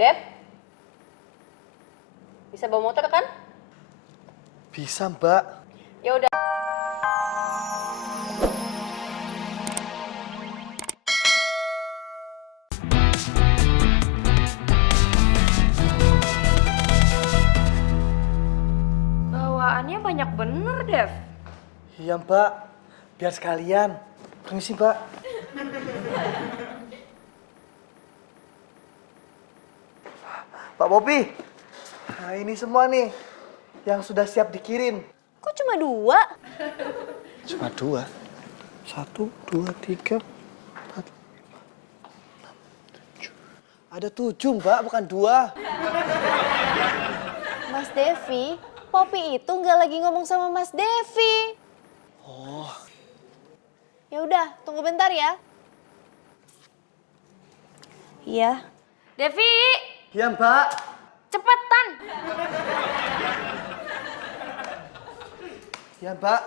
Dep? Bisa bawa motor kan? Bisa, Mbak. Ya udah. Bawaannya banyak bener, Dev. Iya, Mbak. Biar sekalian. Permisi, Mbak. Pak Popi. Nah, ini semua nih yang sudah siap dikirim. Kok cuma 2? Cuma 2. 1, 2, 3, 4, 7. Ada 7, Mbak, bukan 2. Mas Devi, Popi itu nggak lagi ngomong sama Mas Devi. Oh, Ya udah, tunggu bentar ya. Iya. Devi, iya, Mbak. cepetan. Iya, Mbak.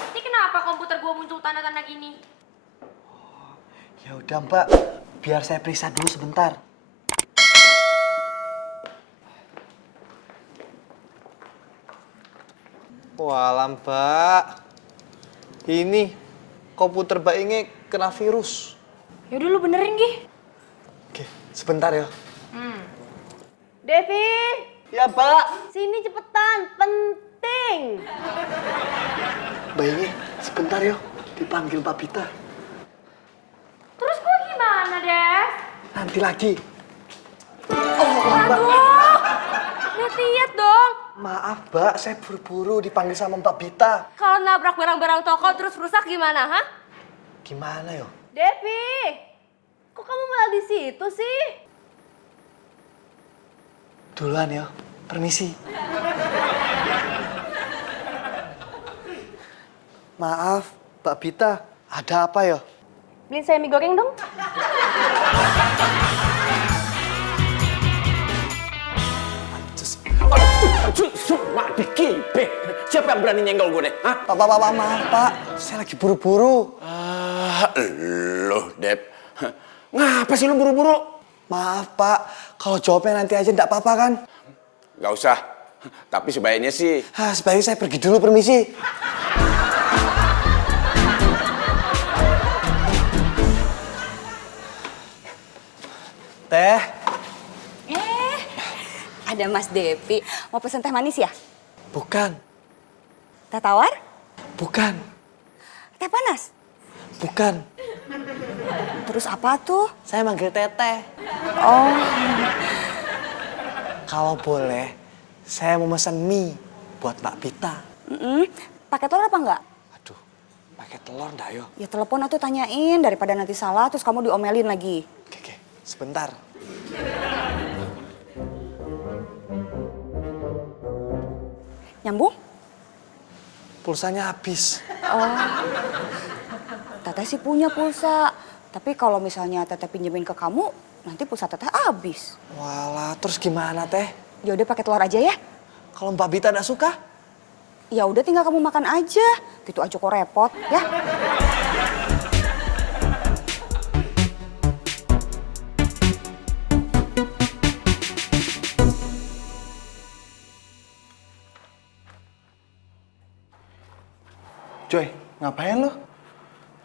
Ini kenapa komputer gua muncul tanda-tanda gini? Ya udah, Mbak. Biar saya periksa dulu sebentar. Walah, Mbak. Ini komputer Mbak ini kena virus. Yaudah lu benerin, Gi. Oke, sebentar ya. Devi, Ya, Mbak. sini cepetan, penting. Mbak ini sebentar ya. Dipanggil Pak Bita. Terus gua gimana, Dev? Nanti lagi. Lihat dong. Maaf, Mbak. Saya buru-buru dipanggil sama Mbak Bita. Kalau nabrak barang-barang toko terus rusak gimana, ha? Gimana ya? Devi, kok kamu malah di situ sih? Duluan ya. Permisi. Maaf, Mbak Bita. Ada apa ya? Beliin saya mie goreng dong. Mak dikibeh. Siapa yang berani nyenggol gue deh? Hah? Pak, maaf, Pak. Saya lagi buru-buru. Loh, Dep. Ngapa sih lu buru-buru? Maaf, Pak. Kalau jawabnya nanti aja enggak apa-apa kan? Gak usah. Tapi sebaiknya sih... Sebaiknya saya pergi dulu, permisi. Teh. Ada Mas Devi. Mau pesen teh manis ya? Bukan. Teh tawar? Bukan. Teh panas? Bukan. Terus apa tuh? Saya manggil Teteh. Oh, Kalau boleh, saya mau pesan mie buat Mbak Bita. pakai telur apa enggak? Aduh, pakai telur enggak yo? Ya telepon atau tanyain daripada nanti salah terus kamu diomelin lagi. Oke, sebentar. Nyambung? Pulsanya habis. Teteh sih punya pulsa. Tapi kalau misalnya Teteh pinjemin ke kamu, nanti pulsa Teteh habis. Walah, terus gimana, Teh? Ya udah pakai telur aja ya. Kalau Mbak Bita enggak suka? Ya udah tinggal kamu makan aja. Gitu aja kok repot, ya. Coy, ngapain lo?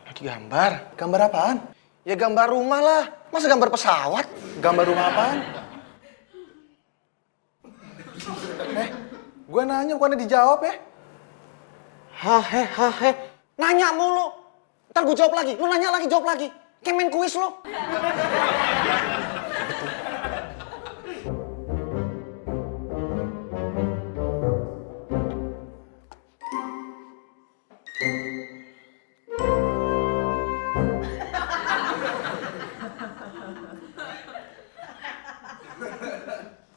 Lagi gambar. Gambar apaan? Ya gambar rumah lah. Masa gambar pesawat? Gambar rumah apaan? Gue nanya bukannya dijawab ya. Hahe. Nanya mulu. Ntar gue jawab lagi. Lu nanya lagi, jawab lagi. Kayak main kuis lu.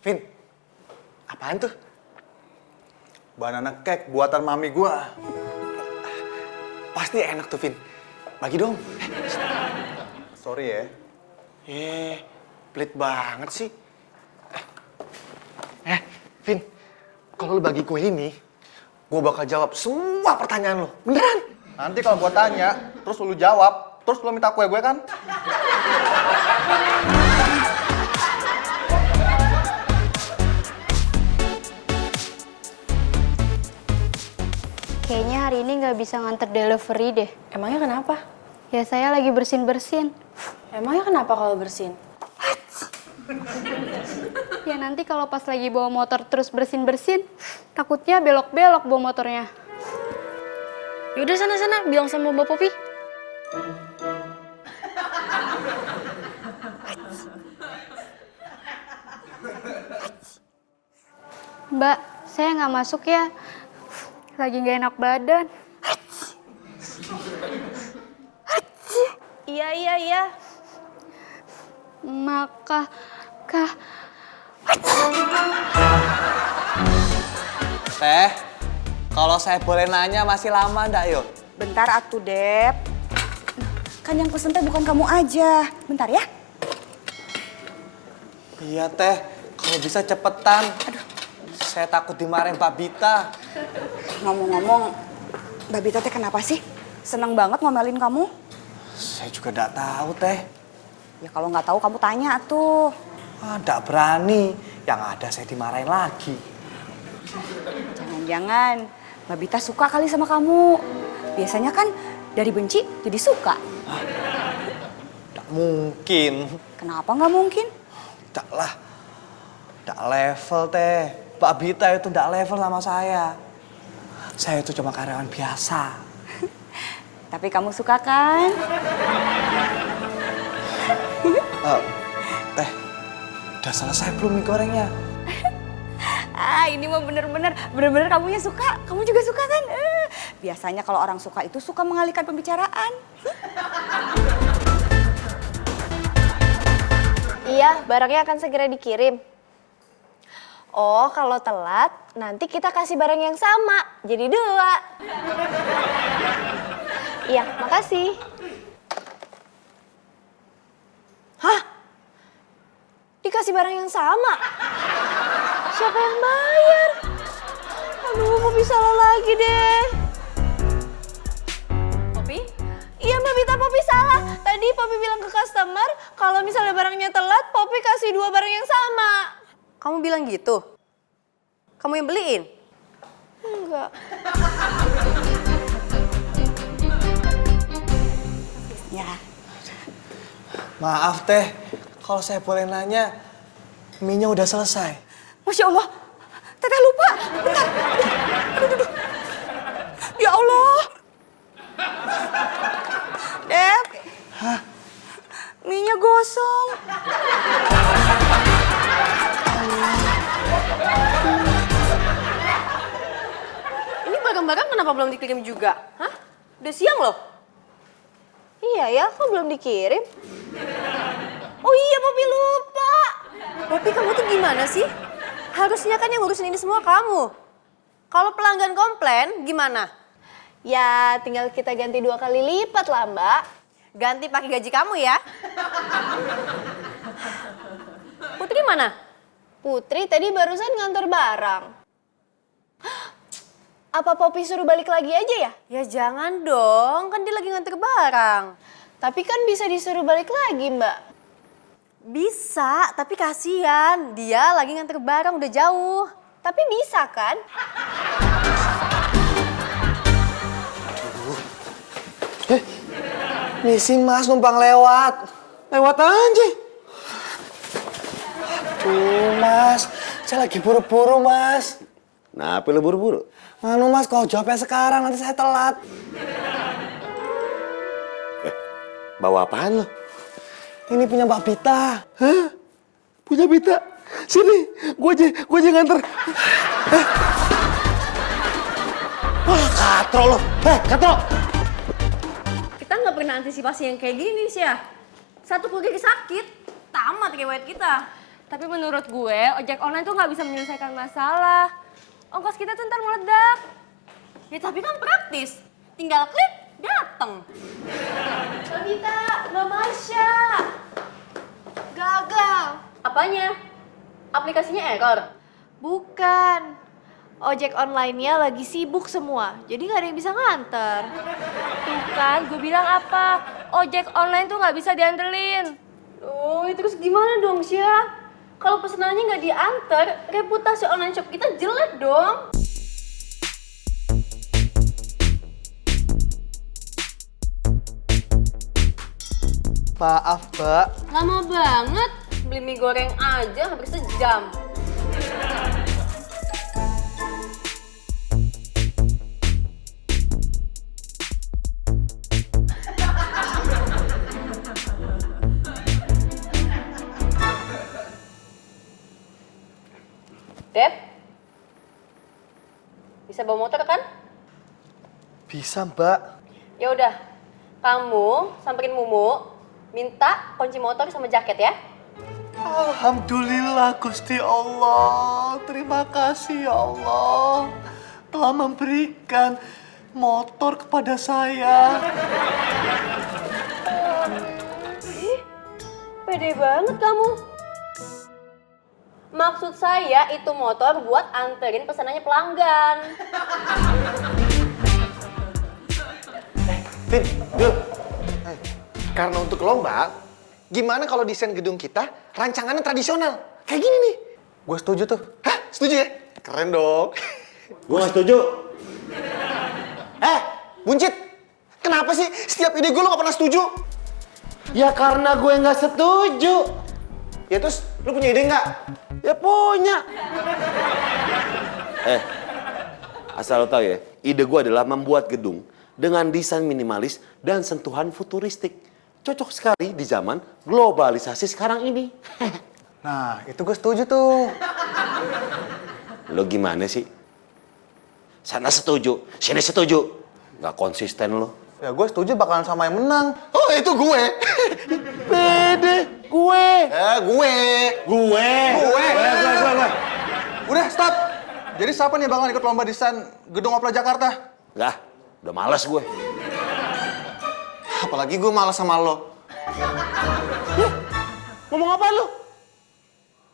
Vin, apaan tuh? Banana cake buatan mami gua. Pasti enak tuh, Vin. Bagi dong. Sorry ya. Pelit banget sih. Vin, kalau lu bagi kue ini, gua bakal jawab semua pertanyaan lu. Beneran? Nanti kalau gua tanya, terus lu jawab, terus lu minta kue gue kan? Kayaknya hari ini nggak bisa nganter delivery deh. Emangnya kenapa? Ya saya lagi bersin-bersin. Emangnya kenapa kalau bersin? Ya nanti kalau pas lagi bawa motor terus bersin-bersin, takutnya belok-belok bawa motornya. Yaudah sana-sana, bilang sama Mbak Popi. Mbak, saya nggak masuk ya. Lagi nggak enak badan. Iya. Maka, Teh, kalau saya boleh nanya masih lama ndak yo? Bentar atuh, Dep. Kan yang pesen teh bukan kamu aja. Bentar ya. Iya teh, kalau bisa cepetan. Saya takut dimarahin Mbak Bita. Ngomong-ngomong, Mbak Bita teh kenapa sih? Seneng banget ngomelin kamu. Saya juga ndak tahu teh. Ya kalau nggak tahu kamu tanya tuh. Ndak berani, yang ada saya dimarahin lagi. Jangan-jangan Mbak Bita suka kali sama kamu. Biasanya kan dari benci jadi suka. Ndak mungkin. Kenapa nggak mungkin? Ndak lah. Ndak level teh. Mbak Bita itu ndak level sama saya. Saya itu cuma karyawan biasa. Tapi kamu suka kan? Teh, udah selesai belum mie gorengnya? Ah, ini mah bener-bener kamunya suka. Kamu juga suka kan? Biasanya kalau orang suka itu suka mengalihkan pembicaraan. iya, barangnya akan segera dikirim. Oh, kalau telat, nanti kita kasih barang yang sama. Jadi 2. Iya, makasih. Hah? Dikasih barang yang sama? Siapa yang bayar? Aduh, Popi salah lagi deh. Popi? Iya, Mbak Bita, Popi salah. Tadi Popi bilang ke customer, kalau misalnya barangnya telat, Popi kasih 2 barang yang sama. Kamu bilang gitu? Kamu yang beliin? Enggak. Ya, Maaf teh, kalau saya boleh nanya, mie-nya udah selesai. Masya Allah. Teteh lupa. Bentar. Aduh. Ya Allah. Dep. Hah? Mie-nya gosong. Ini barang-barang kenapa belum dikirim juga? Hah? Udah siang loh. Iya ya, kok belum dikirim? Oh iya, Popi lupa. Popi, kamu tuh gimana sih? Harusnya kan yang ngurusin ini semua kamu. Kalau pelanggan komplain, gimana? Ya, tinggal kita ganti 2 kali lipat lah, Mbak. Ganti pakai gaji kamu ya. Putri mana? Putri tadi barusan ngantor barang. Apa Popi suruh balik lagi aja ya? Ya jangan dong, kan dia lagi nganter barang. Tapi kan bisa disuruh balik lagi, Mbak. Bisa, tapi kasihan. Dia lagi nganter barang udah jauh. Tapi bisa kan? Misi mas numpang lewat. Lewat aja. Tuh mas, saya lagi buru-buru mas. Nah, apa lu buru-buru? Nganu mas, kalau jawabnya sekarang nanti saya telat. Bawa apaan lu? Ini punya Mbak Bita. Hah? Punya Bita? Sini, gua aja nganter. Wah, katro lu. Katro. Kita nggak pernah antisipasi yang kayak gini sih ya. Satu kurir sakit, tamat riwayat kita. Tapi menurut gue, ojek online tuh nggak bisa menyelesaikan masalah. Ongkos kita tuh ntar meledak. Ya tapi kan praktis. Tinggal klik, dateng. Mbak Bita, Mbak Masya. Gagal. Apanya? Aplikasinya error? Bukan. Ojek online-nya lagi sibuk semua, jadi nggak ada yang bisa nganter. Tuh kan, gue bilang apa? Ojek online tuh nggak bisa diandelin. Loh, terus gimana dong, Syah? Kalau pesenannya nggak diantar, reputasi online shop kita jelek dong. Maaf, Mbak. Lama banget, beli mie goreng aja hampir sejam. Dep, bisa bawa motor kan? Bisa, Mbak. Ya udah, kamu samperin Mumu, minta kunci motor sama jaket ya. Alhamdulillah, Gusti Allah. Terima kasih, ya Allah. Telah memberikan motor kepada saya. Pede banget kamu. Maksud saya itu motor buat anterin pesanannya pelanggan. Vin, Dul. Karena untuk lomba, gimana kalau desain gedung kita rancangannya tradisional? Kayak gini nih. Gue setuju tuh. Hah? Setuju ya? Keren dong. Gue gak setuju. Buncit. Kenapa sih setiap ide gue lo gak pernah setuju? Ya karena gue gak setuju. Ya terus, lo punya ide nggak? Ya punya. Asal lo tau ya, ide gue adalah membuat gedung dengan desain minimalis dan sentuhan futuristik. Cocok sekali di zaman globalisasi sekarang ini. Nah, itu gue setuju tuh. Lo gimana sih? Sana setuju, sini setuju. Gak konsisten lo. Ya gue setuju bakalan sama yang menang. Oh, itu gue. Pede, gue. Gue. Gue. Udah, stop. Jadi siapa nih bakal ikut lomba desain Gedung Opera Jakarta? Nggak, udah malas gue. Apalagi gue malas sama lo. Ngomong apa lo?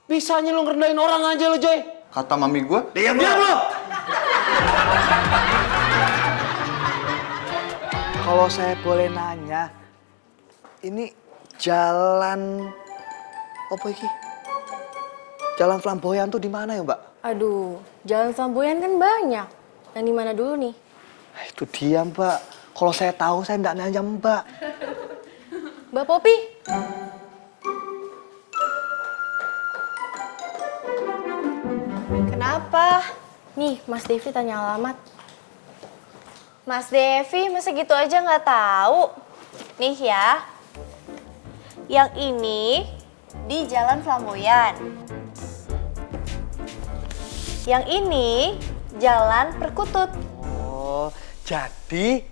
Bisanya lo ngerendahin orang aja lo, Joy. Kata mami gue. Diam lo. Kalau saya boleh nanya, ini jalan apa iki? Jalan flamboyan tuh di mana ya, Mbak? Aduh, jalan flamboyan kan banyak. Yang di mana dulu nih? Itu dia, Mbak. Kalau saya tahu, saya nggak nanya Mbak. Mbak Popi. Kenapa? Nih, Mas Devi tanya alamat. Mas Devi, masa gitu aja nggak tahu? Nih ya, yang ini di Jalan Flamboyan. Yang ini Jalan Perkutut. Oh, jadi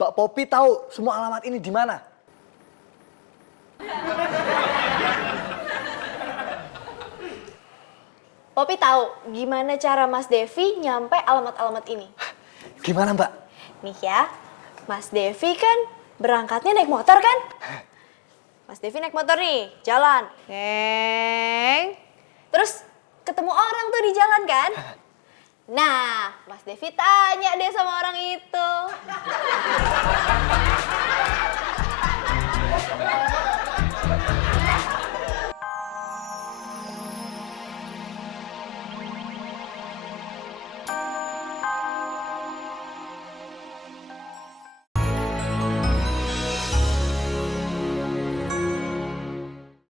Mbak Popi tahu semua alamat ini di mana? Popi tahu gimana cara Mas Devi nyampe alamat-alamat ini. Gimana, Mbak? Nih ya, Mas Devi kan berangkatnya naik motor kan? Mas Devi naik motor nih, jalan. Neng. Terus ketemu orang tuh di jalan kan? Nah, Mas Devi tanya deh sama orang itu.